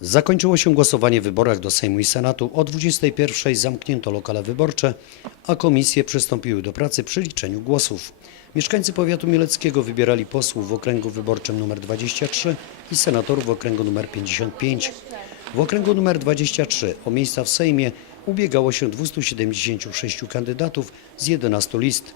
Zakończyło się głosowanie w wyborach do Sejmu i Senatu. O 21 zamknięto lokale wyborcze, a komisje przystąpiły do pracy przy liczeniu głosów. Mieszkańcy powiatu mieleckiego wybierali posłów w okręgu wyborczym nr 23 i senatorów w okręgu nr 55. W okręgu nr 23 o miejsca w Sejmie ubiegało się 276 kandydatów z 11 list.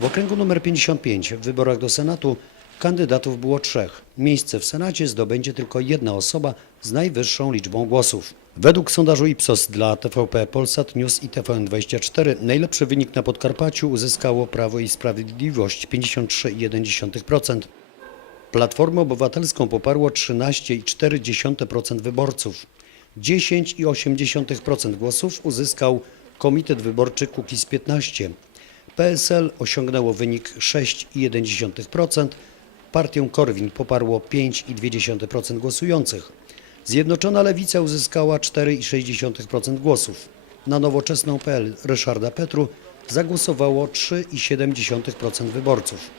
W okręgu nr 55 w wyborach do Senatu kandydatów było trzech. Miejsce w Senacie zdobędzie tylko jedna osoba z najwyższą liczbą głosów. Według sondażu Ipsos dla TVP Polsat News i TVN24 najlepszy wynik na Podkarpaciu uzyskało Prawo i Sprawiedliwość 53,1%. Platformę Obywatelską poparło 13,4% wyborców. 10,8% głosów uzyskał Komitet Wyborczy Kukiz 15. PSL osiągnęło wynik 6,1%, partię Korwin poparło 5,2% głosujących. Zjednoczona Lewica uzyskała 4,6% głosów. Na nowoczesną PL Ryszarda Petru zagłosowało 3,7% wyborców.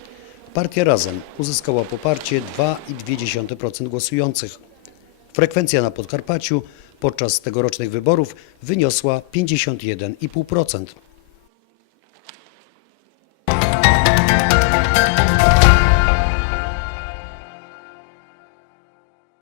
Partia Razem uzyskała poparcie 2,2% głosujących. Frekwencja na Podkarpaciu podczas tegorocznych wyborów wyniosła 51,5%.